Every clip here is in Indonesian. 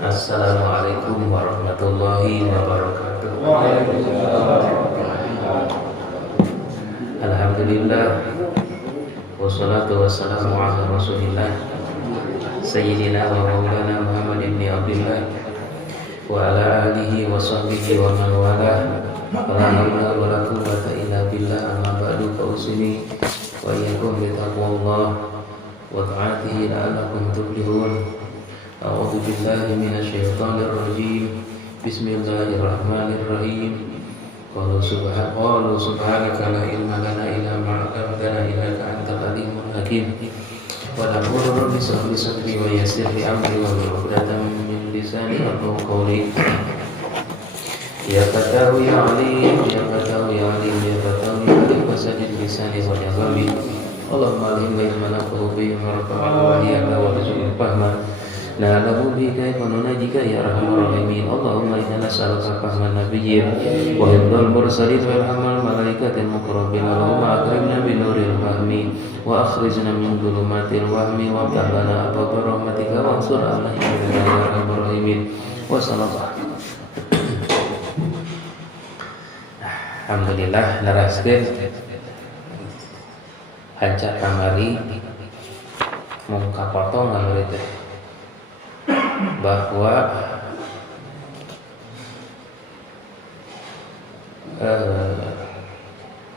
Assalamualaikum warahmatullahi wabarakatuh. Alhamdulillah, wassalatu wassalamu ala rasulillah Sayyidina wa maulana Muhammad ibn Abdullah wa ala alihi wa sahbihi wa man wala. La hawla wa la quwwata illa billah. Amma ba'du, fa usini wa iyyakum bi taqwallah wa ta'atihi la'allakum tuflihun. A'udzu billahi minasyaitonir rajim. Bismillahirrahmanirrahim. Qalu subhanaka la ilma lana illa ma 'allamtana innaka antal alimul hakim. Wa naqulu rabbi shrah li sadri wa yassir li amri wa hlul 'uqdatam min lisani yafqahu qawli. Ya fatahu ya alim, ya fatahu ya alim, ya fatahu ya alim, wasadid lisani wa qalbi. Allahumma allimna ma nafa'u bihi wa rafa'na wa iyaka wa rizqna fahma. Na'lamu bika wa nunajika ya arhamar rahimin. Allahumma inna nas'aluka fahman nabiyyin wa hifdzal mursalin wa ilhamal malaikatil muqarrabin. Allahumma akrimna bi nuril fahmi wa akhrijna min dhulumatil wahmi wa ftah abwaaba rahmatika wa ansur 'alaina ya arhamar rahimin. Wa sallallahu. Alhamdulillah, naraskeun hancak kamari mung kapotong ngamari teh bahwa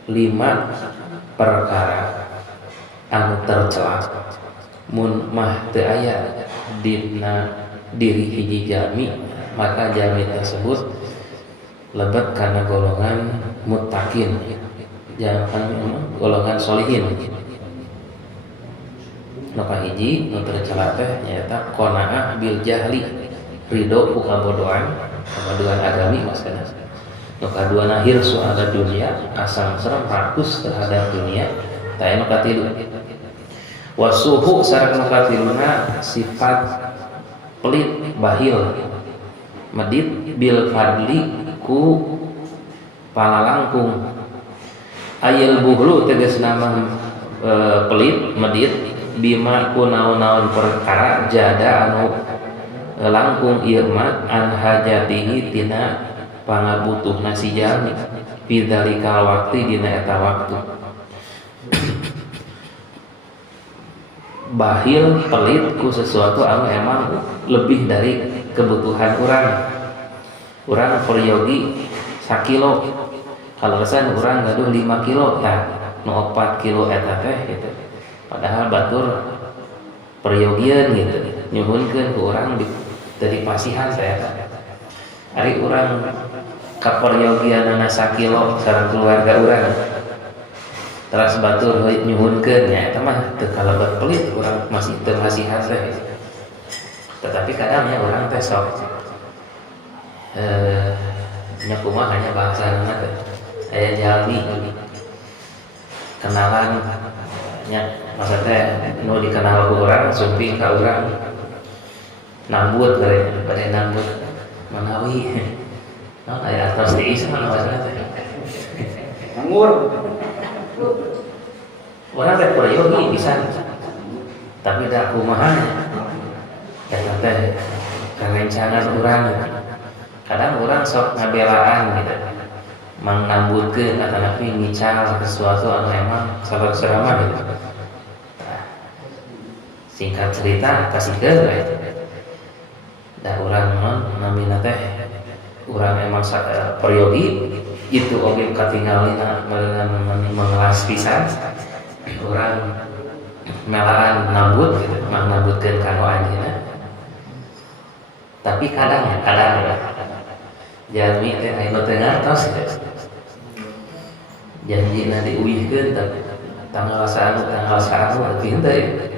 lima perkara anu tercela mun mah teu aya dina diri hiji jami, maka jami tersebut lebet karena golongan muttaqin, jangan golongan sholihin. Napa hiji nu tercela teh nyaeta qanaah bil jahli, ridho ku kabodohan, kabodohan agami maksudna. Nu kaduana hirsu ala dunia, asal serem rakus terhadap dunia, tah anu katilu. Wasuhu sareng nu katiluna sifat pelit, bahil, medit bil fadli ku palalangkung. Ayel buhlu tegasna mah pelit, medit bima ku naon-naon perkara jada anu langkung ieu mah an hajatihi tina pangabutuhna si jalmi fi dzalikal waqti dina eta waktu. Bahil, pelit ku sesuatu anu emang lebih dari kebutuhan urang peryogi sakilo, kalau kesan urang gaduh 5 kilo ya nu 4 kilo eta teh gitu. Padahal batur peryogian gitu nyuhunkeun ku urang dari pasihan saya ari urang ka peryogianana sakilo sareng keluarga urang teras batur nyuhunkeun nya eta mah teu kalebet pelit, urang masih teu pasihan teh. Tetapi kadangnya urang teh sok nya kumaha hanya bahasana teh aya jalmi kenalan nya maksudnya nu dikenal ku urang sumpi ka urang nambut pada nambut manawi nah aya atas tiis mah bahasana teh nganggur urang teh prayogi pisan tapi da kumaha eta teh kangencangan urang. Kadang urang sok ngabelaan gitu mangambutkeun atanapi ngical sesuatu anu emang sabar-sarama gitu. Singkat cerita kasihkeun we. Da urang namina teh urang emang peryogi itu oge katingalina mengelas pisan. Urang melaan nambut gitu, mangambutkeun kanu anjeunna. Tapi kadang jalmi teh aya nu teu ngartos janjina diuihkeun tapi tanggal saanu leuwih teh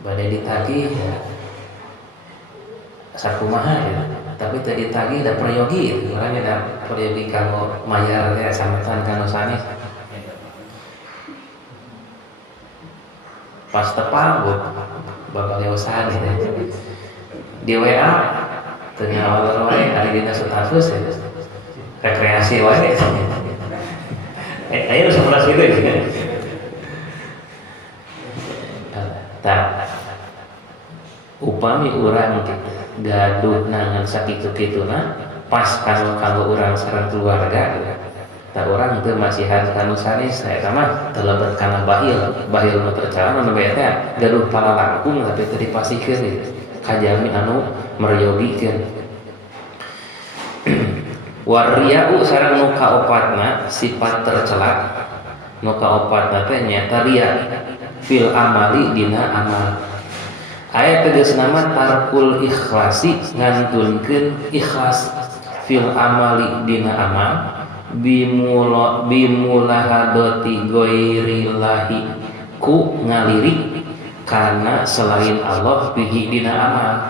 bade ditagih sakumaha ya, tapi teu ditagih da prayogi urang da prayogi kanggo mayar teh sampean kanu sanes pas tepang bakal leusan gitu di WA ternyata awal wae ari dina status ya rekreasi wae ayo sebelah situ ya upami urang gitu gaduh nangan sakitu-kituna pas kanggo urang sareng keluarga gitu. Tak urang teu masihan kanu sanes eta mah telebat kana bahil nu tercela nu bae teh gaduh pala langkung tapi teu dipasikeun gitu kajami anu meryogikeun. Wariyau sareng nu kaopatna sifat tercela nu kaopatna teh nyaeta riya fil amali dina amal. Aya tegasna mah tarkul ikhlasi ngantunkeun ikhlas fil amali dina amal bimulahadati ghairillahi ku ngalirik kana selain Allah bihi dina amal.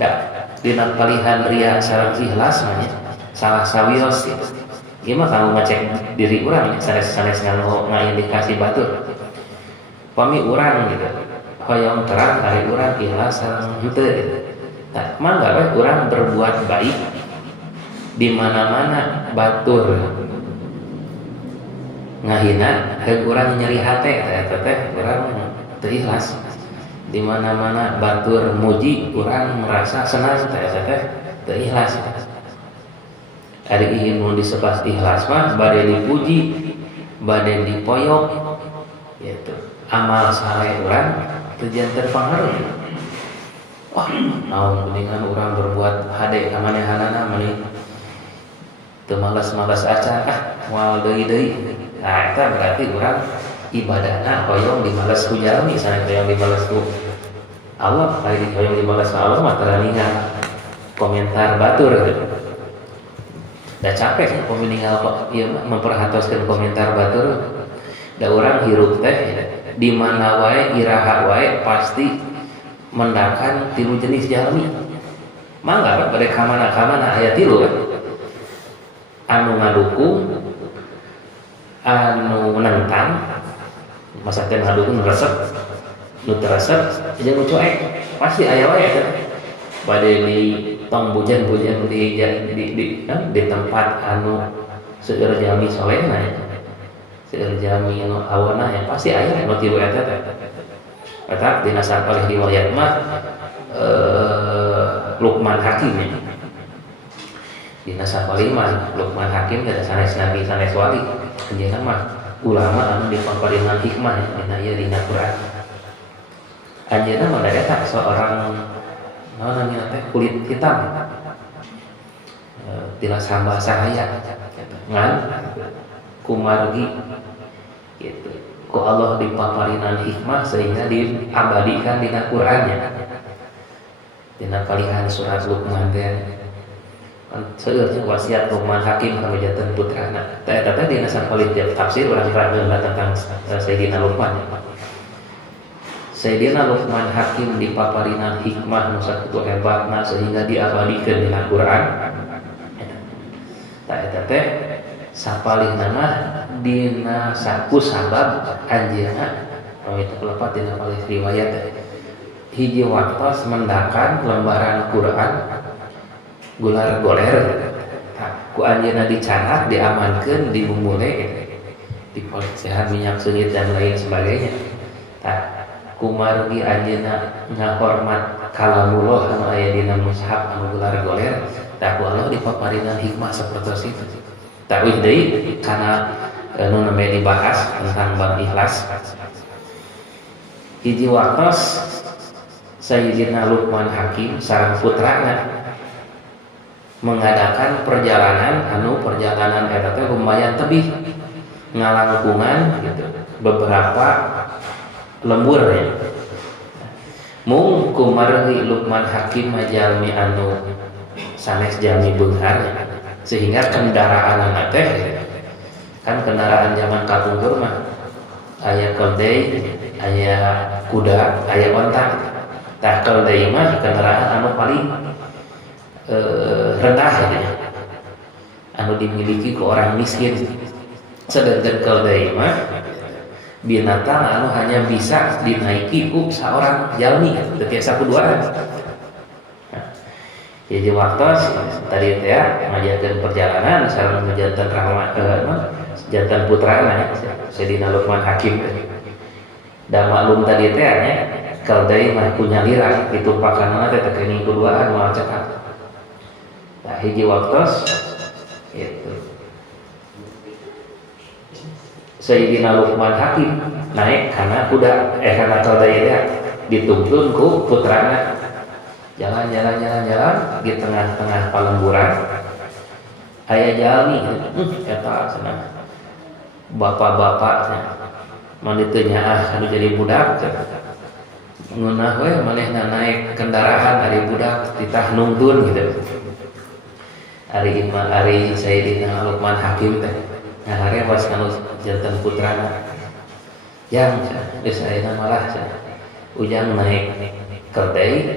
Da dina palihan ria sareng ikhlas mah salah sawios gitu. Ieu mah kanggo ngecek diri urang sanes-sanes ngaindikasi batur. Pami urang gitu. Hoyong terang kali urang ikhlas sareng henteu gitu. Tah mangga we urang berbuat baik di mana-mana batur ngahina heug urang nyeri hate eta teh urang teu ikhlas. Di mana-mana batur muji urang merasa senang eta teh teu ikhlas. Ari ieu nu disebut ikhlas mah bade dipuji, bade dipoyok gitu. Amal saleh urang teu janten pangaruh. Wah, naon geuningan urang berbuat hade ka manehanana meuni teu malas-malas acan moal deui-deui. Nah, eta berarti urang ibadahna hoyong dimalas ku jalmi sanes hoyong dimalas ku Allah. Lain hoyong dimalas ku Allah mah taraningan komentar batur gitu. Da capek ya pemininggal ieu memperhatoskeun komentar batur. Da urang hirup teh di mana wae iraha wae pasti mendakan tilu jenis jalmi. Mangga bade ka mana-kamana aya tilu kan. Anu ngadukung, anu nentang, masa teh ngadukung resep, nu teu resep jeung nu cuek. Pasti aya wae kan. Bade di tong bujan-bujan di tempat anu seueur jalmi solehna ya. Seueur jalmi anu awana ya pasti aya nu tilu eta teh. Eta dina sapalih riwayat mah Luqman Hakim ya. Dina sapalih mah Luqman Hakim kada sanes nabi sanes wali. Anjeunna mah ulama anu dipaparingan hikmah ya dina ieu dina Quran. Anjeunna mah eta seorang naon namanya teh kulit hitam. Dina samba sahaya ngan kumargi gitu. Ku Allah dipaparinan hikmah sehingga diabadikan dina Qur'annya. Dina palihan surat Luqman teh seueur wasiat Luqman Hakim ka janten putrana. Teh eta teh dina sapalih tafsir urang rageun tentang Sayyidina Luqman. Sayyidina Luqman Hakim dipaparinan hikmah nu sakitu hebatna sehingga diabadikeun dina Qur'an. Tah eta teh sapalihna mah dina saku sabab anjeunna itu kelepat dina palih riwayat hiji waktos mendakan lembaran Quran gular goler. Ku anjeunna dicanak diamankeun dibumbule dipolesehan minyak sengit dan lain sebagainya. Kumargi anjeunna ngahormat kalamullah anu aya dina mushaf anu gular goler. Ku Allah dipaparinan hikmah sapertos itu. Ta'wih deui kana nu namanya dibahas tentang bab ikhlas. Hiji waktos Sayyidina Luqman Hakim sareng putrana mengadakan perjalanan eta teh lumayan tebih ngalangkungan gitu beberapa lembur ya. Mung kumargi Luqman Hakim majalmi anu sanes jalmi beunghar sehingga kendaraan teh kan kendaraan zaman kapungkur mah aya keldai, aya kuda, aya onta. Tah keldai mah kendaraan anu paling rendah gitu. Anu dimiliki ku orang miskin. Sedangkan keldai mah binatang anu hanya bisa dinaiki ku seorang jalmi, teu tiasa kuduaan. Jadi waktu tadi teh ngajakeun perjalanan sareng janten rahmat janten putrana Sayyidina Luqman Hakim. Da maklum tadi teh nya Kalau dari mah punya lirang itu pakanana teh tekeni kuduaan moal cekak. Nah hiji waktos itu Sayyidina Luqman Hakim naik karena kuda karena keldai dia dituntun ku putrana jalan di tengah-tengah palemburan aya jalmi eta cenah bapak-bapaknya mun ditanya anu jadi budak ngeunah we manehna naik kendaraan dari budak ditah nungtun gitu. Ari Sayyidina Luqman Hakim teh ngaharewas kanu janten putrana. Yang geus ayeuna malah ujang naik keldai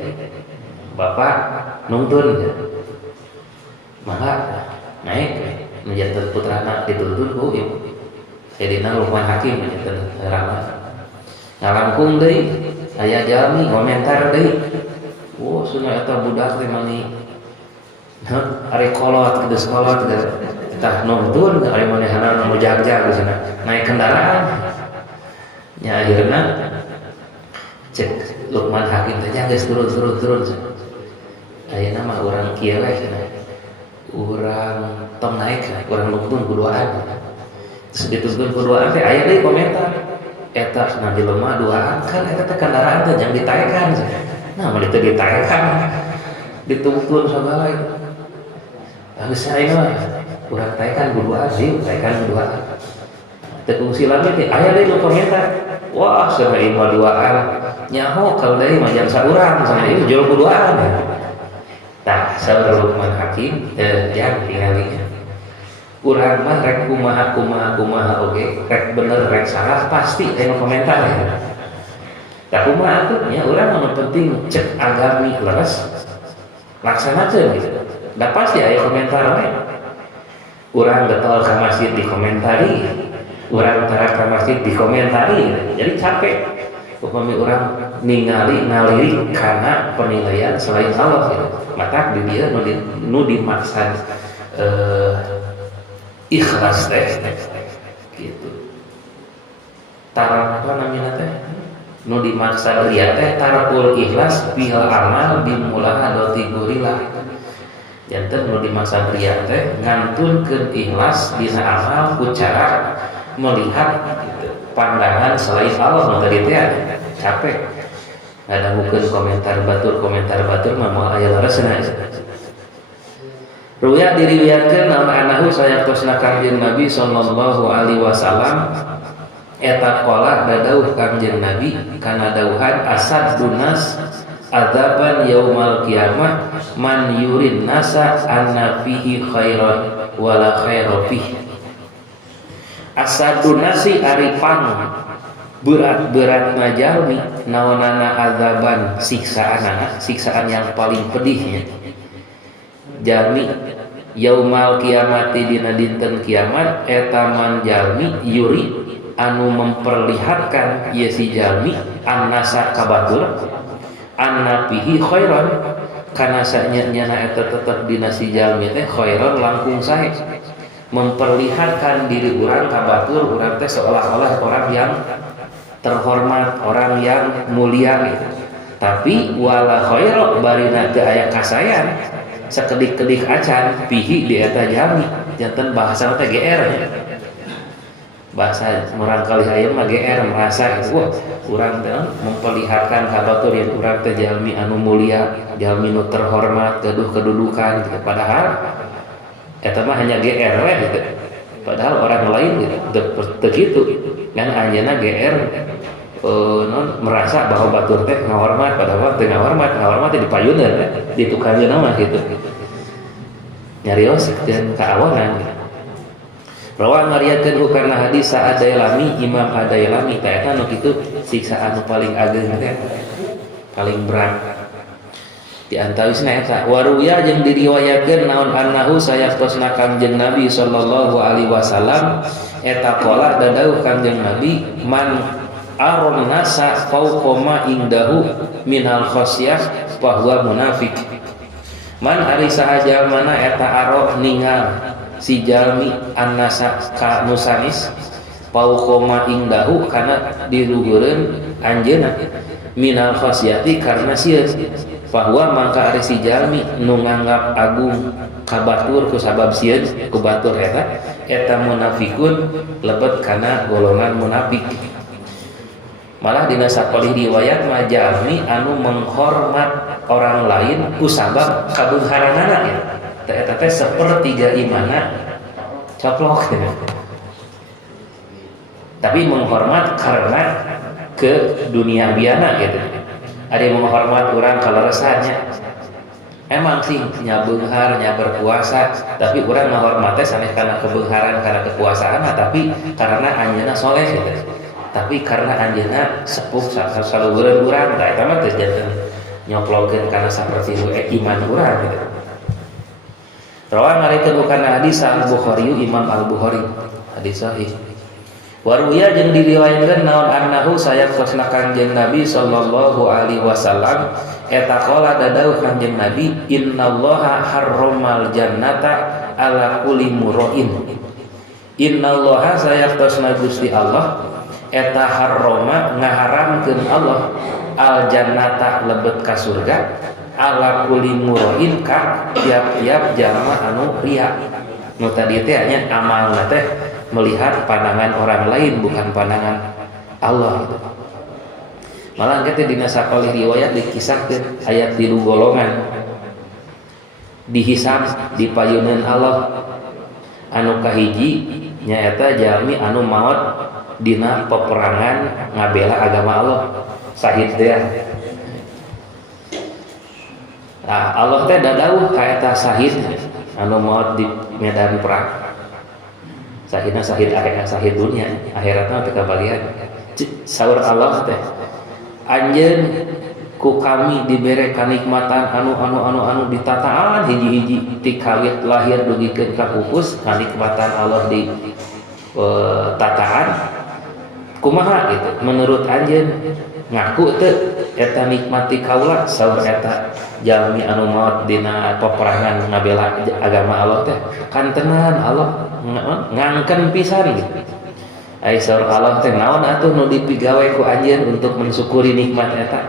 bapak nungtun malah naik nu janten putrana dituntun ku Sayyidina Luqman Hakim janten rama. Ngalangkung deui aya jalmi komentar deui. Oh, sunah eta budak teh mani ari kolot geus kolot tah nungtun ari manehna nu jagjag cenah naik kendaraan. Nya akhirna cek Luqman Hakim teh geus turun. Ayeuna mah urang kieu we cenah. Urang tong naik, urang nungtun kuduaan. Terus dituntun kuduaan teh aya deui komentar. Eta cenah jelema duaan kan eta teh kendaraan teh jang ditaekan. Nah, mun ditu ditaekan dituntun sagala itu. Geus ayeuna urang taekan kuduaan sih, taekan kuduaan. Teu kungsi lami teh aya deui nu komentar. Wah, cenah ieu mah duaan. Nyaho kalau deui mah jang saurang cenah ieu jual kuduaan. Tah, saur Luqman Hakim yang tingali. Urang mah rek kumaha oge, rek bener rek salah pasti aya komentar ya. Tah kumaha atuh nya urang mah penting cek agami leres. Laksanakeun gitu. Da pasti aya komentar we. Urang getol ka masjid dikomentari, urang tara ka masjid dikomentari. Jadi capek. Upami urang ningali naliri kana penilaian selain Allah gitu. Maka di dia nu dimaksud ikhlas teh gitu. Tara apa namanya teh? Nu dimaksud ria teh tarakul ikhlas bil amal bimulaha doti gurila. Janten nu dimaksud ria teh ngantunkeun ikhlas dina amal ku cara melihat gitu, pandangan selain Allah nu tadi teh capek. Ngadamukeun komentar batur mah moal aya laresna. Ruya diriwayatkeun naon anahu sayatosna kanjeng Nabi sallallahu alaihi wasallam eta qala dadauh kanjeng Nabi kana dauhan asad dunas adzaban yaumal qiyamah man yurin nasa anna fihi khairan wala khaira fihi. Asadun nasi ari pang berat jalmi naonana azaban siksaan yang paling pedihnya jalmi yaumal kiamati dina dinten kiamat eta man jalmi yuri anu memperlihatkan ieu si jalmi annasa kabatur annapihi khairan kana sanyana eta tetep dina si jalmi teh khairan langkung sae memperlihatkan diri urang kabatur urang teh seolah-olah orang yang terhormat, orang yang mulia gitu. Tapi wala khairu barina teu aya kasayan sakedik-kedik acan pihi di eta jalmi janten bahasa teh GR ya. Bahasa urang kali hayang mah GR merasa gitu. Wah, urang teh memperlihatkan kabatur yang urang teh jalmi anu mulia, jalmi nu terhormat, gaduh kedudukan gitu. Padahal eta mah hanya GR we gitu. Padahal orang lain gitu begitu. Kan anjeunna GR merasa bahwa batur teh ngahormat padahal teh ngahormat teh dipayuneun ditukanjeunna mah gitu. Nyarios jeung kaawanan. Rawan ngariakeun karena hadis Adailami Imam Adailami teh eta nu kitu siksaan nu paling ageng teh paling berat. Di antawisna eta waruya jeung diriwayatkeun naon annahu sayastosna kanjeng Nabi sallallahu alaihi wasallam eta qala dadauh kanjeng Nabi man aron nasa fauqoma indahu minal khasyah fa huwa munafiq. Man ari sahaja mana eta aro ningal si jalmi annasa ka nusanis fauqoma indahu kana di luhureun anjeunna minal khasyati karena sieun bahwa mangka ari si jalmi nu nganggap agung kabatur ku sabab sieun ku batur eta munafikun lebet kana golongan munafik. Malah dina sakolih riwayat mah jalmi anu menghormat orang lain ku sabab kabeungharanana ya eta teh sapertiga imana coplok ya. Tapi menghormat karena ke dunia biana gitu. Ada yang menghormat orang kalau resahnya emang sih nyabeunghar nya berpuasa, tapi orang menghormatnya saneh karena kebeungharan karena kekuasaan, tapi karena anjeunna soleh gitu. Tapi karena anjeunna sepuh saluhureun urang da eta mah teh janten nyoplogkeun kana saperti iman urang gitu. Rawan ngarikeun kana hadis Al-Bukhari Imam Al-Bukhari hadis sahih. Waruya jeung diriwayatkeun naon annahu sayaqsna Kanjeng Nabi sallallahu alaihi wasallam eta qala dadauh Kanjeng Nabi innallaha harramal jannata ala kulli mura'in. Innallaha sayaqsna Gusti Allah eta harrama ngaharamkeun Allah al jannata lebet ka surga ala kulli mura'in ka tiap-tiap jalma anu riya. Nu tadi teh nya amalna teh melihat pandangan orang lain bukan pandangan Allah. Malah kita dina sakolih riwayat dikisahkeun aya 3 golongan dihisab di payuneun Allah. Anu kahiji nyaeta jalmi anu maot dina peperangan ngabela agama Allah, syahid teh. Nah, Allah teh dadauh ka eta syahid anu maot di medan perang. Sahidna sahid akhirat sahid dunia akhiratna teh kabagian. Saur Allah teh anjeun ku kami dibere kanikmatan anu ditataan hiji-hiji ti kawit lahir dugikeun ka pupus kanikmatan Allah di tataan kumaha gitu menurut anjeun ngaku teu eta nikmati kaula saur eta jalmi anu maot dina peperangan ngabela agama Allah teh kantenan Allah ngangken pisan gitu. Ai saur Allah teh naon atuh nu dipigawe ku anjeun untuk mensyukuri nikmat eta?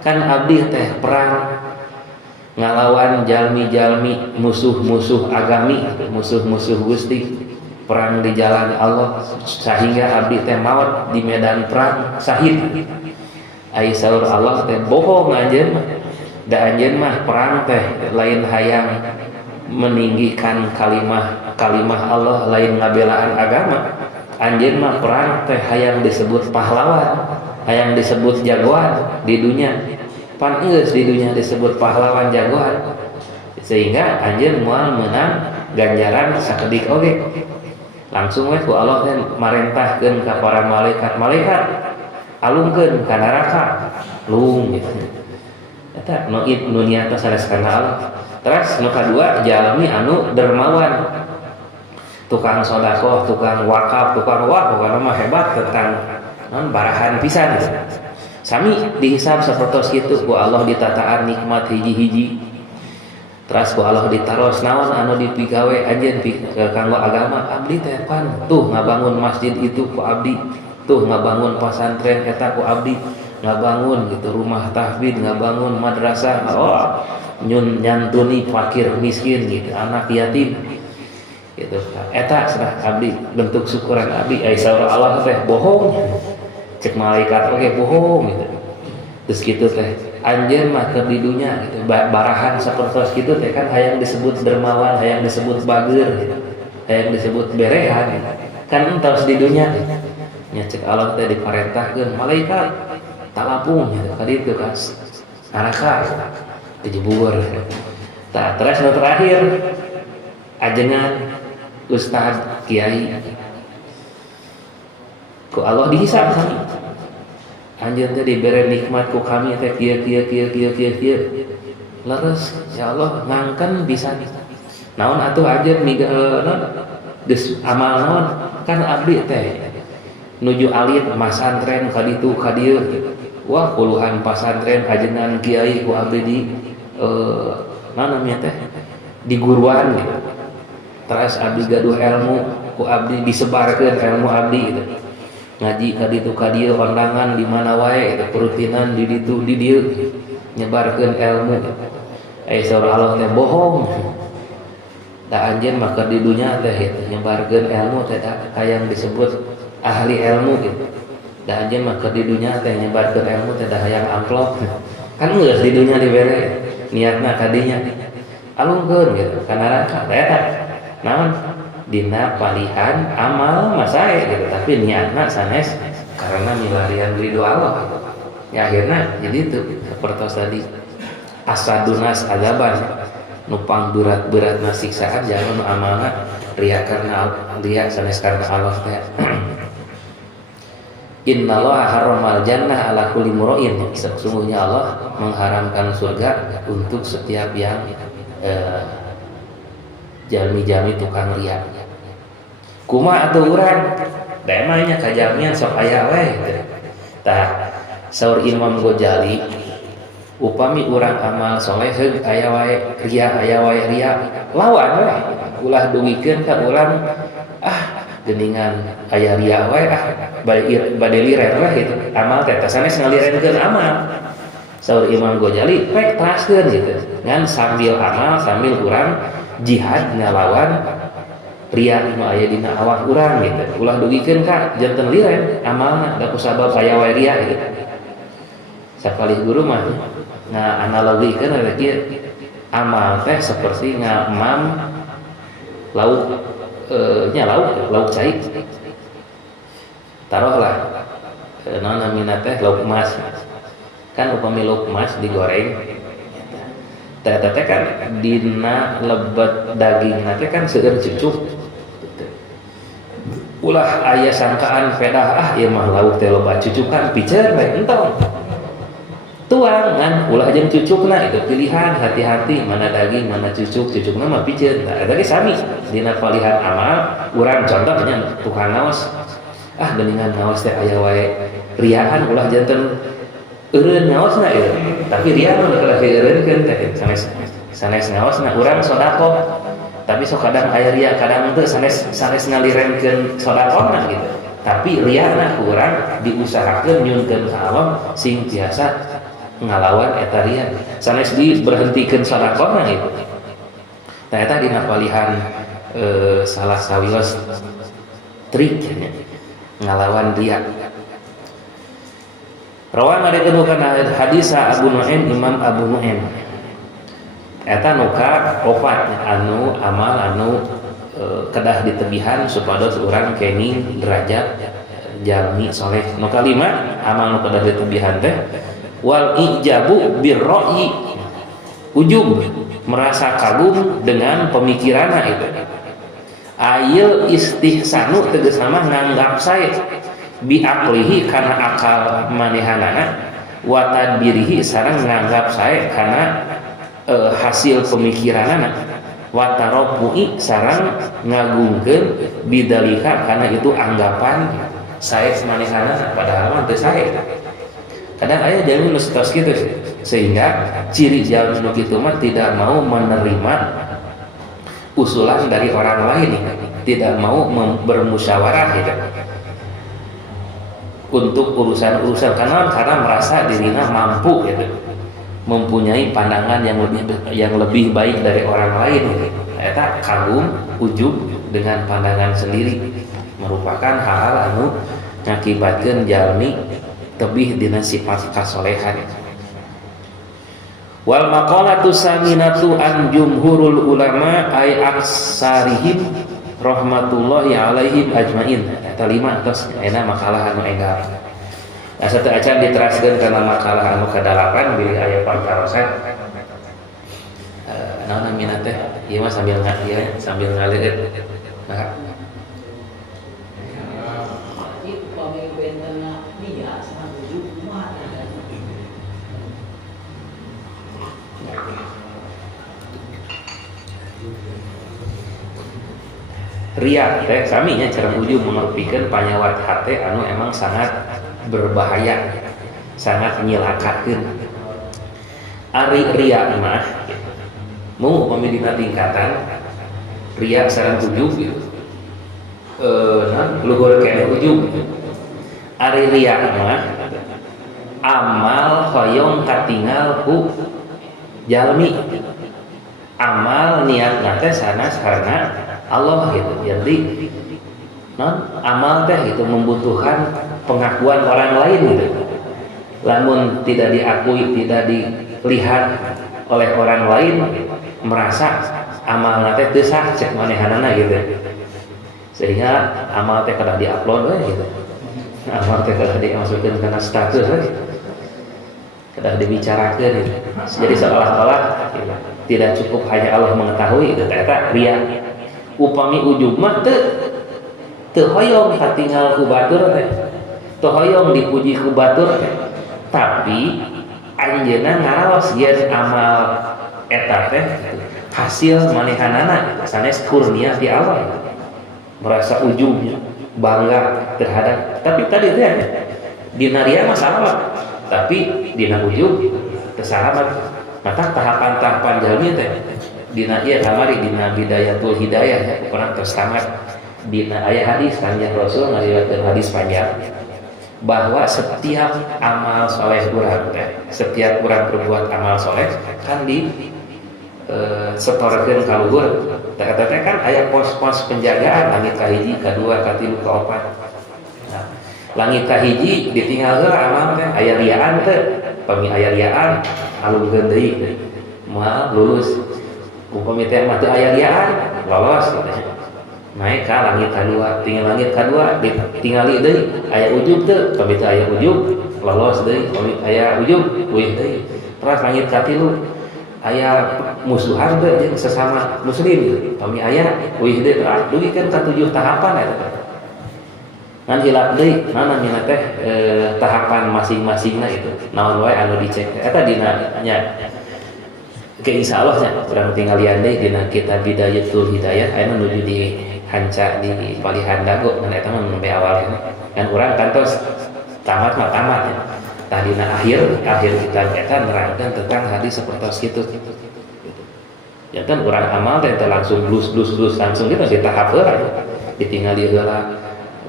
Kan abdi teh perang ngalawan jalmi-jalmi musuh-musuh agami, musuh-musuh Gusti, perang di jalan Allah sehingga abdi teh maot di medan perang syahid. Ai saur Allah teh bohong anjeun mah. Da anjeun mah perang teh lain hayang meninggikan kalimah Allah lain ngabelaan agama. Anjeun mah perang teh hayang disebut pahlawan, hayang disebut jagoan di dunia. Pan geus di dunia disebut pahlawan jagoan. Sehingga anjeun moal meunang ganjaran sakedik oge. Langsung we ku Allah teh marentahkeun ka para malaikat alungkeun ka neraka. Lung gitu. Eta nu niatna sanes kana Allah. Terus nu kadua jalmi anu dermawan, tukang sedekah, tukang wakaf, tukang pokona mah hebat tentang non barahan pisan. Sami dihisab sapertos kitu ku Allah ditataan nikmat hiji-hiji. Terus ku Allah ditaros naon anu dipigawe anjeun kanggo agama abdi teh pan tuh ngabangun masjid itu ku abdi, tuh ngabangun pesantren eta ku abdi, ngabangun gitu rumah tahfidz, ngabangun madrasah, nyantuni fakir miskin gitu, anak yatim gitu. Eta cenah abdi bentuk syukuran abdi ai saur Allah teh bohong. Cek malaikat oge bohong gitu. Terus gitu teh anjeun mah keur di dunya gitu. Barahan sapertos kitu teh kan hayang disebut dermawan, hayang disebut bageur gitu. Hayang disebut berehan gitu. Kan entos di dunya gitu. Nya cek Allah teh diparentahkeun malaikat talapung gitu ka ditu kan. Neraka dijebur. Tah terus nu terakhir ajengan ustaz kiai ku Allah dihisab kami. Anjeun teh dibere nikmat ku kami teh kieu. Leres ya Allah ngangken bisa naon atuh anjeun migeun geus amal naon kan abdi teh nuju alit masantren ka ditu ka dieu. Wah puluhan pasantren ajengan kiai ku abdi di namanya teh di guruan gitu. Terus abdi gaduh ilmu ku abdi disebarkeun ilmu abdi gitu. ngaji ka ditu ka dieu kondangan di mana wae eta perutinan di ditu di dieu nyebarkeun ilmu. Saur Allah teh bohong. Da anjeun mah keur di dunya teh nyebarkeun ilmu teh hayang disebut ahli ilmu gitu. Da anjeun mah keur di dunya teh nyebarkeun ilmu teh da hayang amplop. Kan geus di dunya dibere niatna ka dinya. Alungkeun gitu kana neraka eta. Naon? Dina palihan amal masae gitu, tapi niatna sanes karena milarian ridho Allah. Ya akhirnya jadi itu seperti tadi asadunas azaban nupang berat-berat siksaan jangan nu amalna ria karena ria sanes karena Allah teh. Innallaha harramal jannah ala kulli mura'in. Sesungguhnya Allah mengharamkan surga untuk setiap yang jami-jami tukang ria. Kumaha atuh urang? Da emangnya kajamian sok aya we. Tah saur Imam Ghazali upami urang amal soleh heug aya wae ria lawan we ulah dugikeun ka urang geuningan aya ria wae bade liren we gitu amal teh sanes ngalirenkeun amal. Saur Imam Ghazali rek teraskeun gitu ngan sambil amal sambil urang jihad ngalawan ria nu aya dina awak urang gitu ulah dugikeun ka janten liren amalna da kusabab aya wae ria gitu. Sakali guru mah analogikan ada kieu amal teh seperti ngamam lauk lauk cai taruhlah naon namina teh lauk emas kan upami lauk emas digoreng teh kan dina lebet daging teh kan seueur cucuk ulah aya sangkaan pedah ieu mah lauk teh loba cucukan picer bae entong tuang kan ulah jeung cucukna itu pilihan hati-hati mana daging mana cucukna mah piceun tah eta ge sami dina palihan amal urang contohnya tukang naos geuningan naos teh aya wae riaan ulah janten eureun naosna ieu tapi ria mah kada eureunkeun teh sanes naosna urang sodaqoh tapi sok kadang aya ria kadang teu sanes ngalirenkeun sodaqohna gitu tapi riana ku urang diusahakeun nyunkeun ka Allah sing tiasa ngalawan eta ria sanes diberhentikeun sedekahna gitu. Nah eta dina palihan salah sawios trik ngalawan ria. Rawan ngadekeun kana hadis Abu Nu'aim Imam Abu Nu'aim. Eta nuka opat anu amal anu kedah ditebihan supados urang kenging derajat jalmi soleh. Nu kalima amal nu kedah ditebihan teh wal ijabu birra'i ujub merasa kagum dengan pemikiranna itu ayil istihsanu tegas nama nganggap saya biaklihi karena akal manehanana wa tadbirihi sareng nganggap saya karena hasil pemikiranana wa tarabbu'i sareng ngagungkeun bidalika karena itu anggapan saya manehanana padahal mah teu sae. Kadang aya jalmi nu satos kitu sehingga ciri jalmi nu kitu mah tidak mau menerima usulan dari orang lain, tidak mau bermusyawarah gitu. Untuk urusan-urusan karena merasa dirinya mampu gitu. Mempunyai pandangan yang lebih baik dari orang lain gitu. Eta kagum, ujub dengan pandangan sendiri merupakan hal anu ngakibatkeun jalmi tebih dina sifat kasolehan. Wal maqalatu saminatu an jumhurul ulama ay aksarihim rahmatullahi alaihim ajmain. Eta 5 tos ena makalah anu enggal. Asa teu acan diteraskeun kana makalah anu ka-8 bilih aya pantarosan. Naon namina teh? Ieu mah sambil ngaleueut. Nah, ria teh saminya cara ujung mengertikeun panyawat hate anu emang sangat berbahaya, sangat nyilakakeun. Ari ria mah mau upami dina tingkatan ria sareng ujub gitu. Luhur keneh ujub. ari riya mah amal hoyong katingal ku jalmi, amal niat nate sanes karena Allah gitu. Jadi amal teh itu membutuhkan pengakuan orang lain gitu. Lamun tidak diakui, tidak dilihat oleh orang lain, merasa amal nate teu sah cek manehanana gitu. Sehingga amal teh kada diupload gitu. Amal teh kada dimasukkeun kana status kada dibicarakeun gitu. Jadi seolah-olah gitu. Tidak cukup hanya Allah mengetahui itu eta riya. Upami ujub mah teu hoyong katingal ku batur teh. Teu hoyong dipuji ku batur teh. Tapi anjeunna ngaraos yen amal eta teh hasil manehanana sanes kurnia ti Allah. Merasa ujub, bangga terhadap, tapi tadi teh dina riya mah salamat, tapi dina ujub teu salamat. Maka tahapan-tahapan jalmi teh dina ieu kamari dina bidayatul hidayah ya, pernah terstamat dina aya hadis kanjeng Rasul ngariwayatkeun hadis panjang bahwa setiap amal soleh urang teh, setiap urang berbuat amal soleh kan di setorkeun ka luhur. Teh kan aya pos-pos penjagaan langit kahiji, kadua, katilu, kaopat. Nah, langit kahiji ditinggal heula amal teh aya riyaan teh, pami aya riyaan alungkeun deui moal lulus. Upami teh mah teu aya riyaan lolos gitu. Naik ka langit kadua, tinggal langit kadua ditingali deui aya ujub teu, pami teu aya ujub lolos deui, pami aya ujub weuh deui. Terus langit katilu aya musuhan teh jeung sesama muslim gitu. Pami aya weuh deui dugikeun ka 7 tahapan eta. Ngan hilap deui namina teh tahapan masing-masingna itu. Naon wae anu dicek eta dina nya. Ke insyaallah nya urang tinggalian deui dina kitab Bidayatul Hidayah aya nuju di hanca di Palihan Dago ngan eta mah nembe awal kan urang kantos tamat mah tamat ya. Tah dina akhir kitab eta nerangkeun tentang hadis sapertos kitu. Ya kan urang amal teh langsung blus langsung gitu di tahap heula ditinggali heula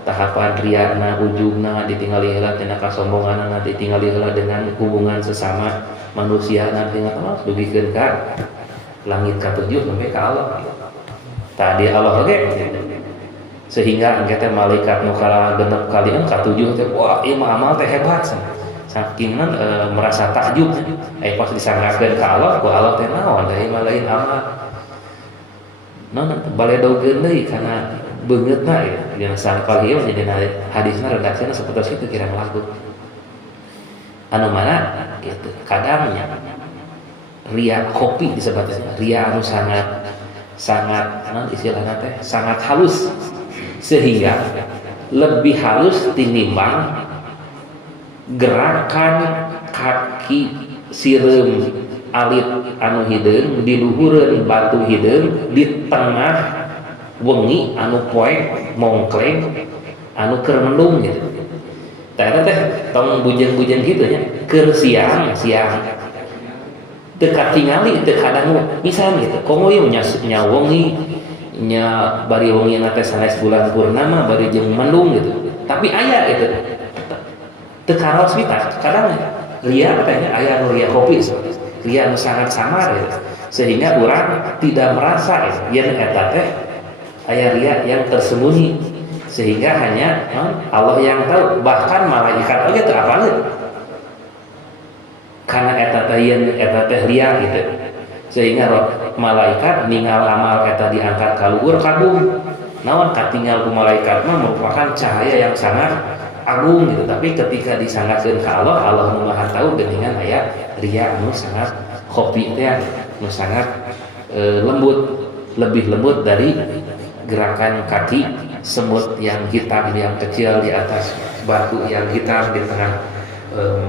tahapan riyana ujubna ditinggali heula tina kasombonganna ditinggali heula dengan hubungan sesama manusia nanti ngatos dugikeun ka langit ka-7 sampai ka Allah. Tadi Allah oge sehingga engke teh malaikat nu kala genep kali ka-7 teh wah ieu mah amal teh hebat saking merasa takjub pas disanggakeun ka Allah ku Allah teh naon da ieu mah lain amal naon baledogeun deui kana beungeutna ya yang sangkal ieu jadi hadisna redaksina sapertos kitu kirang lagu anu mana gitu kadangnya ria kopi disebutnya ria anu sangat non istilahna teh sangat halus sehingga lebih halus tinimbang gerakan kaki sireum alit anu hideung di luhureun batu hideung di tengah wengi anu poek mongkleng anu keur mendung gitu. Tah teh tong bujeng-bujeng kitu nya keur siang teu katingali teu kadangu misalnya gitu komo ieu nya wengi nya bari wengi teh sanes bulan purnama bari jeung mendung gitu. Tapi aya gitu teu karaos kita kadang ria katanya aya nu ria kopi ria nu sangat samar gitu. Sehingga orang tidak merasa yen eta teh aya ria yang tersembunyi sehingga hanya Allah yang tahu, bahkan malaikat oge teu apaleun karena eta teh yen eta teh ria gitu. Sehingga malaikat ningal amal eta diangkat ka luhur kagung naon katinggal ku malaikat mah merupakan cahaya yang sangat agung gitu. Tapi ketika disanggakeun ka Allah, Allah nu Maha tahu geuningan aya ria anu sangat khofi teh anu sangat lembut, lebih lembut dari gerakan kaki semut yang hitam yang kecil di atas batu yang hitam di tengah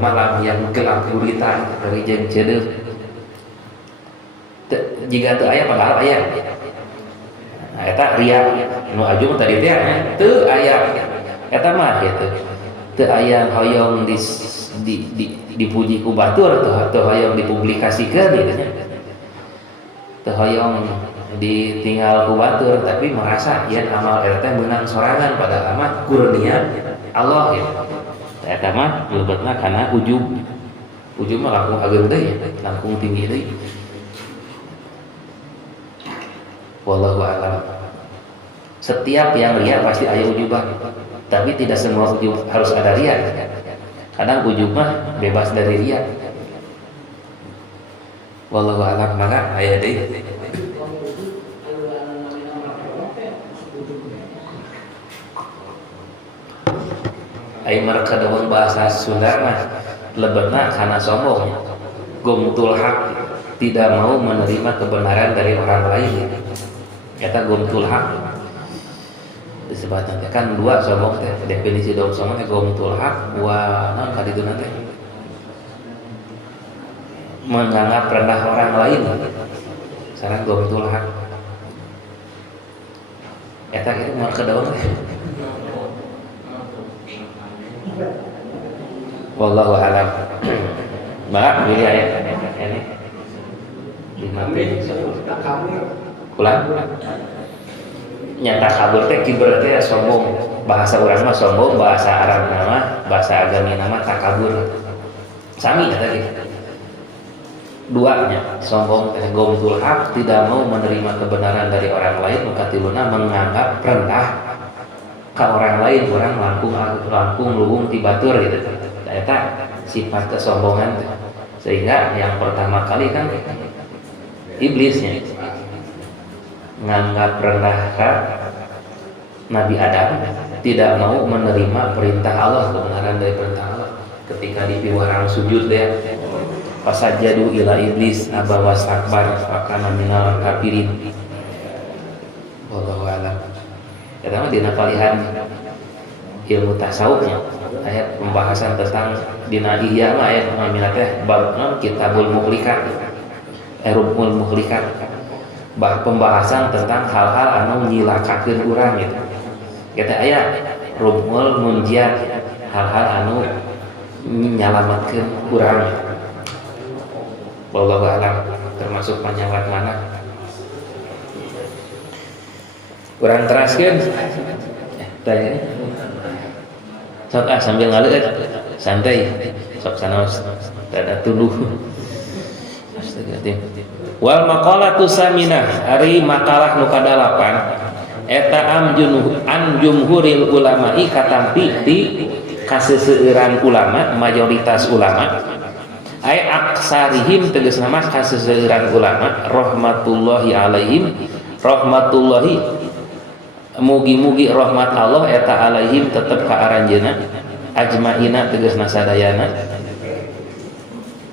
malam yang gelap gulita dari jeung cedeuk. Jika teu aya padahal aya. Nah eta ria nu ajung tadi teh teu aya eta mah gitu. Teu aya hoyong dipuji ku batur teu hoyong dipublikasikeun gitu nya. Teu hoyong ditinggal ku batur tapi merasa yen amal eta teh meunang sorangan padahal mah kurnia Allah ya. Eta mah lebetna kana ujub. Ujub mah langkung ageun deui, langkung tinggi deui. Wallahu a'lam. Setiap yang riya pasti aya ujubah, tapi tidak semua ujub harus ada riya. Kadang ujub mah bebas dari riya. Wallahu a'lam. Mana aya deui? Ai marka daun bahasa Sunda mah lebetna kana sombong, gumtul hak, tidak mau menerima kebenaran dari orang lain. Eta gumtul hak disebutna kan dua sombong teh, definisi daun sombong teh gumtul hak wa naon kaditu teh menganggap rendah orang lain. Sareng gumtul hak eta kitu marka daun teh. Wallahu a'lam. Mbak, pilih ayat ini 5 ulang. Nyata kabur teh kibr teh sombong. Bahasa urang mah sombong, bahasa Arab nama, bahasa agami nama takabur. Sami eta gitu. Duanya, sombong teh gomtul hak, tidak mau menerima kebenaran dari orang lain, muka tiluna menganggap rendah ke orang lain, orang langkung luhung tibatur gitu. Eta sifat kesombongan. Sehingga yang pertama kali kan iblisnya menganggap rendah Nabi Adam, tidak mau menerima perintah Allah, kebenaran dari perintah Allah. Ketika dipiwarang sujud dia, fasajadu ila iblis aba wastakbar fakana minal kafirin. Wallahu a'lam. Eta mah dina palihan ilmu tasawufnya, ayat pembahasan tentang dina ihya mah ayat namina teh bab kitabul muhlikat, rubul muhlikat, pembahasan tentang hal-hal anu nyilakakeun urang gitu. Kita ayat rubul munjiat, hal-hal anu nyalametkeun urang gitu. Wallahu a'lam, termasuk penyawat mana urang teraskeun tanya sok sambil ngaleueut santai sok sanaos tada tunduh. Astagfirullah. Wal maqalatu saminah, ari makalah nu kadalapan eta an jumhuril ulama'i katampi di kaseseueuran ulama, mayoritas ulama, ai aksarihim tegasna mah kaseseueuran ulama rahmatullahi alaihim, rahmatullahi mugi-mugi rahmat Allah eta alaihim tetep ka aranjeuna, ajmaina tegasna sadayana.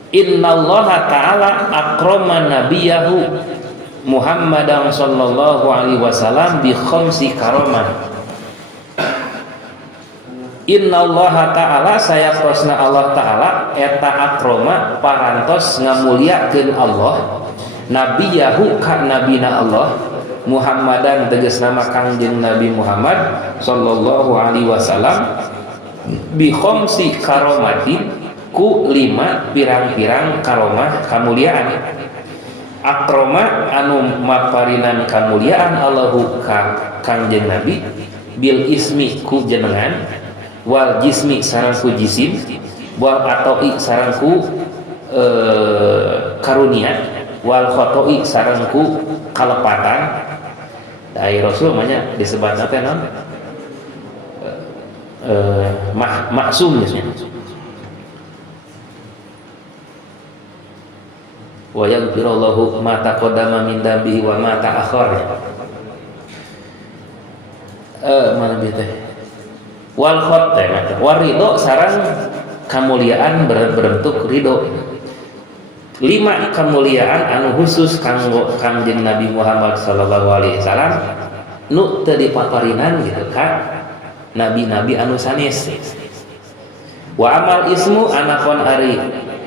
Innallaha ta'ala akrama nabiyahu Muhammadan sallallahu alaihi wasallam bi khamsi karamah. Innallaha ta'ala sayaktosna Allah ta'ala eta akrama parantos ngamuliakeun Allah nabiyahu ka nabina Allah Muhammadan tegas nama Kangjeng Nabi Muhammad sallallahu alaihi wasallam bi khamsi karomatin ku 5 pirang-pirang karomah kamuliaan. Akroma anu maparinan kamuliaan Allahu ka Kangjeng Nabi bil ismi ku jenengan, wal jismi sareng ku jisim, wal atoi sareng ku karunia, wal khotoi sareng ku kalepatan. Dari Rasul namanya disebutna teh naon? Maksum biasanya. Wa yaghfirullahu ma taqaddama min dambihi wa ma ta'akhkhar. Mana bieu teh? Wal khot teh mah warido sareng kamuliaan berbentuk ridho. 5 kemuliaan anu khusus kanggo Kangjeng Nabi Muhammad sallallahu alaihi wasallam nu teu dipaparinan gitu kan nabi-nabi anu sanes. Wa amal ismu anakon ari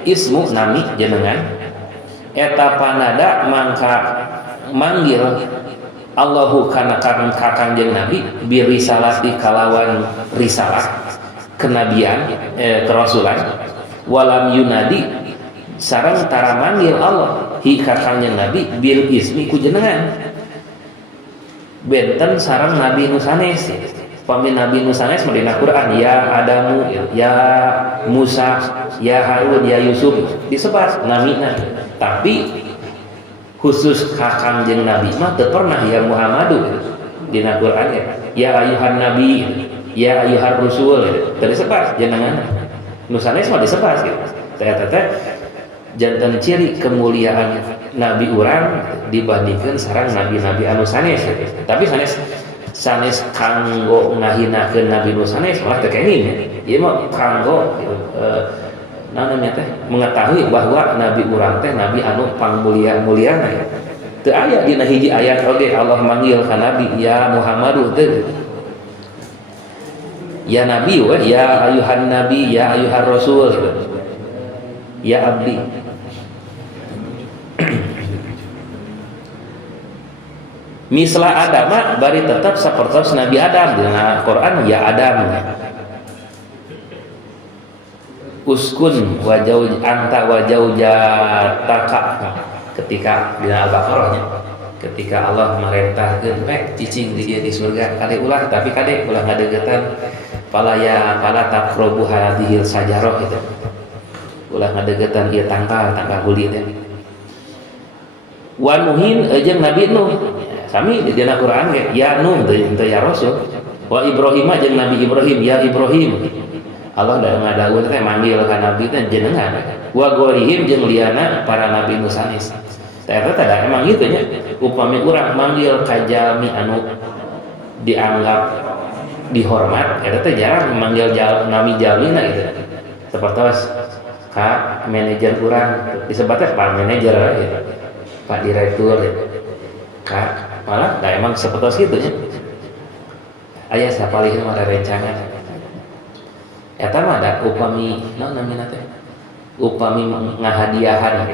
ismu nami jenengan eta panada mangka manggil Allahu kana Kangjeng Nabi bi risalati kalawan risalah kenabian kerasulan walam yunadi sareng tara manggil Allah hi ka Kangjeng Nabi bil ismi ku jenengan benten sareng nabi nu sanes upami Nabi nu sanes mah dina Quran ya Adamu ya Musa ya Harun ya Yusuf disebat namina, tapi khusus ka Kangjeng Nabi mah teu pernah ya Muhammadu dina Quran ya ayuhan nabi ya ayuhan rasul teu disebat jenengan nu sanes mah disebat gitu. Saya teh janten ciri kemuliaan nabi urang dibandingkeun sareng nabi-nabi anu sanes gitu. Tapi sanes kanggo ngahinakeun nabi nu sanes malah teu kenging. Ieu mah kanggo namanya teh mengetahui bahwa nabi urang teh nabi anu pangmulia-muliana ya. Teu aya dina hiji ayat oge Allah manggil ka nabi ya Muhammadu teu. Ya nabi we ya ayuhan nabi ya ayuhan rasul gitu. Ya abdi. Misla Adam bari tetap sapertos Nabi Adam dina Quran ya Adam. Uskun wajau anta wajau jataka ketika dina Al-Baqarah ketika Allah merintahkeun cicing di dia di surga kade ulah tapi kade ulah ngadegetan pala taqrabu hadhil sajarah gitu. Ulah ngadegetan ieu tangkal huli teh. Wa nuhin jeung Nabi Nuh sami di dina Quran ya Nuh teu ya Rasul. Wa Ibrahim jeung Nabi Ibrahim ya Ibrahim. Allah da ngadaweun teh manggil ka nabi teh jenengan. Wa gorihim jeung liana para nabi nu sanes. Saya teh da emang kitu nya. Upami urang manggil ka jalmi anu dianggap dihormat, eta teh jarang manggil nami jalmina gitu. Sapertos ka manajer urang disebut teh Pak manajer gitu. Pak direktur gitu. Ka malah da emang sapertos kitu nya. Aya sapalih mah ada rencangan. Eta mah ada upami namina teh upami ngahadiahan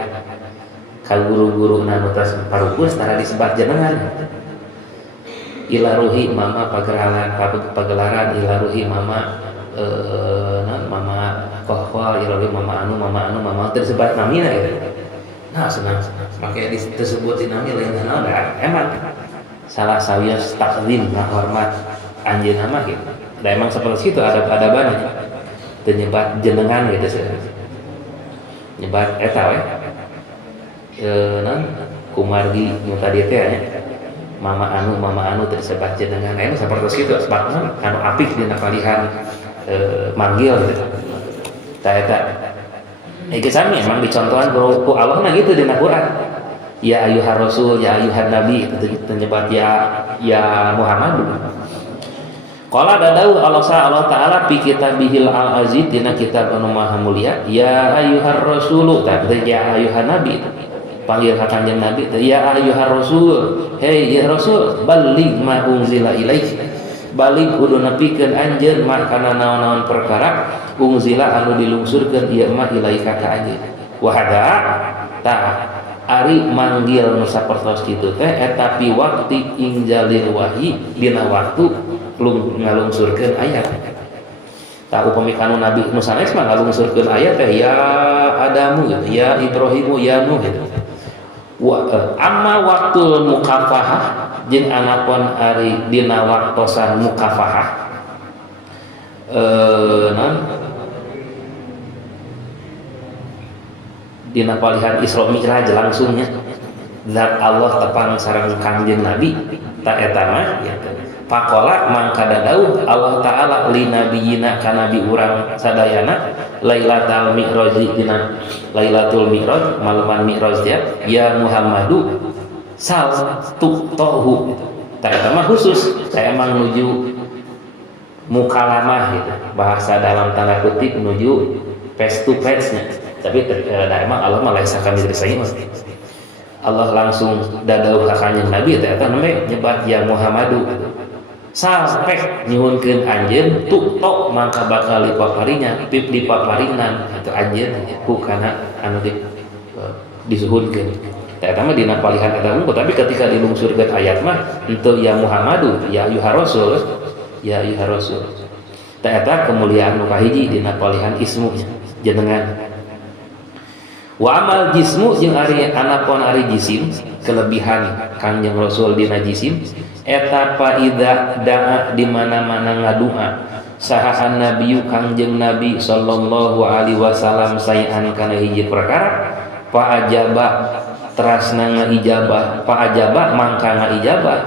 ka guru-guru anu tos parupus tara disebat jenengan ilaruhi mama pagelaran ilaruhi mama mama kohwa ilaruhi mama anu tersebat namina gitu. Nah senang makanya disebut nami lain naon emang salah sawias takzim ngahormat anjeunna mah gitu. Da emang seperti itu ada nyebat jenengan gitu sih nyebat eta we kumargi nu tadi teh nya mama anu tersebat jenengan aya sapertos kitu sebabna anu apik dina palihan manggil gitu ta eta iki sami emang dicontohan ku Allah mah gitu dina Quran ya ayuhar rasul ya ayuhan nabi itu nyebat ya Muhammad. Qala dadau Allah Ta'ala fi kitabihil al-aziz dina kitab anu maha mulia ya ayyuhar rasulu tadi ya ayyuhan nabi panggil ka kanjeng nabi ya ayyuhar rasul hei ya rasul balligh ma unzila ilaik balik kudu nepikeun anjeun mah kana naon-naon perkara unzila anu dilungsurkeun ieu mah ilaika ka anjeun wa hada ta ari manggil nu sapertos kitu teh eta pi waqti injalil wahyi dina waktu ngalungsurkeun ayat. Tak upami kanu nabi nu sanes mah ngalungsurkeun ayat teh ya Adamu gitu, ya Ibrahimu ya Nuh gitu. Amma waktul mukafahah jeung anapun ari dina waktosan mukafahah dina palihan Isra Mi'raj langsungnya zat Allah tepang sareng Kangjeng Nabi ta eta mah gitu. Pakola mangka dadauh Allah Ta'ala li nabiyina ka nabi urang sadayana Lailatul Mi'raj dina Lailatul Mi'raj malaman Mi'raj ya Muhammadu sal tuqtahu ta eta mah khusus saya emang nuju mukalamah gitu bahasa dalam tanda kutip menuju face to face nya tapi emang Allah mah laisa kami disaing Allah langsung dadauh ka kanjeng Nabi eta namanya nyebat ya Muhammadu sampai nyuhunkeun anjeun tuktok mangka bakal dipaparinya dipaparinan atau anjeun ku kana anu disuhunkeun eta mah dina palihan eta unggul tapi ketika dilungsurkeun ayat mah henteu ya Muhammadu ya ayyuhar rasul ya ayyuhar rasul ta eta kemuliaan nu kahiji dina palihan ismu jenengan wa amal jismu jeung ari anapun ari jisim kelebihan Kangjeng Rasul dina jisim eta paida da'a di mana-mana ngadua saha nabiyyu kangjeng nabi sallallahu alaihi wasallam sayan kana hiji perkara fa ajaba terasna ngaijabah fa ajaba mangka ngaijabah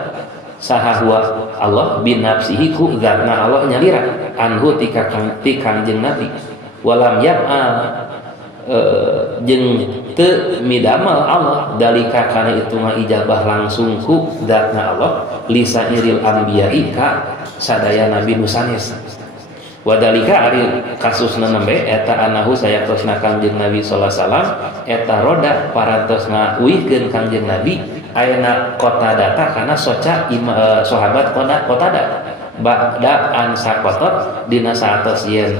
saha huwa Allah bin nafsihi ku zatna Allah nyalira anhu ti kangjeng nabi walam ya'al jeung teu midamal Allah dalika kana itu ngaijabah langsung ku zatna Allah lisairil anbiya'i ka sadaya nabi nu sanes wadalika ari kasusna nembe eta anahu sayatosna kangjeng nabi sallallahu alaihi wasallam eta roda parantosna uihkeun kangjeng nabi ayeuna Qatadah kana soca sahabat Qatadah ba'da an saqatat dina saatos yen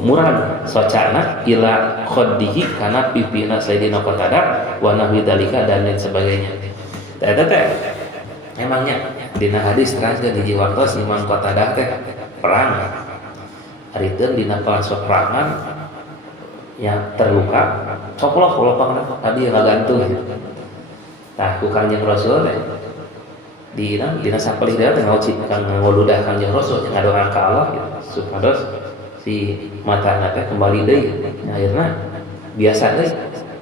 murad socana ila khaddihi kana pipina Sayyidina Qatadah wa nahwi dalika dan lain sebagainya. Eta teh emangnya dina hadis terangkeun hiji waktos Imam Qatadah teh perang hariteun dina palasok perangan yang terluka coplok lopang tadi ngagantung tah ku Kanjeng Rasul teh dina sapelih teh ngauci kang ngoludah Kanjeng Rasul ngadoa ka Allah gitu supados si mata teh kembali deui akhirna biasa deui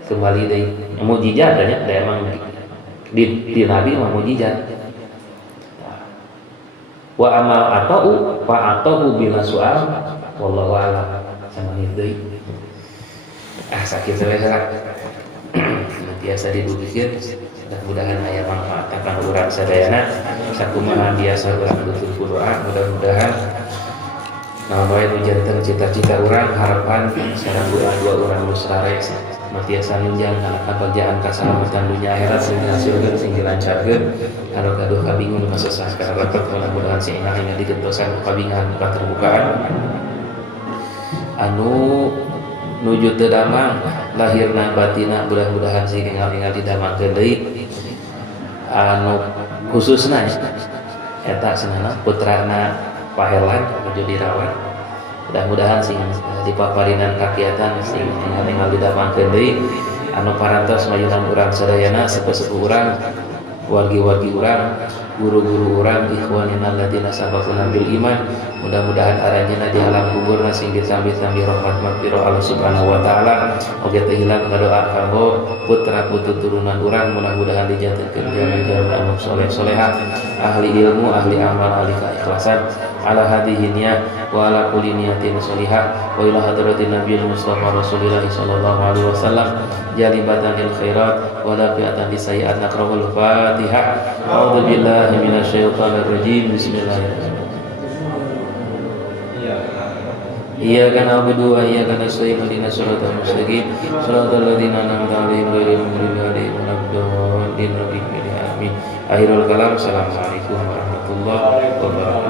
kembali deui mukjizat nya da emang di nabi mah mukjizat wa amal atau fa atau bila soal wallahu a'lam sama deui sakit selera biasa didugikeun mudah-mudahan aya manfaat kang urang sadayana sakumaha biasa urang betul doa mudah-mudahan namanya nujantan cita-cita orang harapan sareng dua orang mustarek matiasa nunjang kana kabagjaan kasalamatan dunia akhirat sing hasilkeun sing dilancarkeun anu gaduh kabingung masesah kana rapat mudah-mudahan sing ingat digentosan kabingan katerbukaan anu nuju teu damang lahirna batina mudah-mudahan sing ingat didamangkeun deui anu khususna eta senana putrana pahelan menuju dirawat mudah-mudahan sing dipaparinan kakiatan sing tinggal didamangkeun deui anu parantos majunan urang sadayana sepuh-sepuh urang wargi-wargi urang guru-guru urang ikhwanina alladziina sabaquna bil iman mudah-mudahan aranjeunna di alam kuburna sing ditambi-tambi rahmat magfirah Allah Subhanahu wa taala oge teu hilang ngadoa kanggo putra-putri turunan urang mudah-mudahan dijatuhkeun jalan-jalan anu saleh-salehah ahli ilmu ahli amal ahli keikhlasan ala hadhihi wa ala kulli niyatin sholihah wa ila hadratin nabiyil mustafa rasulillah sallallahu alaihi wasallam jalibatan lil khairat wa dafiatan lisayyi'at naqra'ul fatihah a'udzu billahi minasyaitonir rajim bismillahirrahmanirrahim iyyaka na'budu wa iyyaka nasta'in ihdinas siratal mustaqim siratal ladzina an'amta 'alaihim ghairil maghdubi 'alaihim waladdallin amin akhirul kalam assalamualaikum warahmatullahi wabarakatuh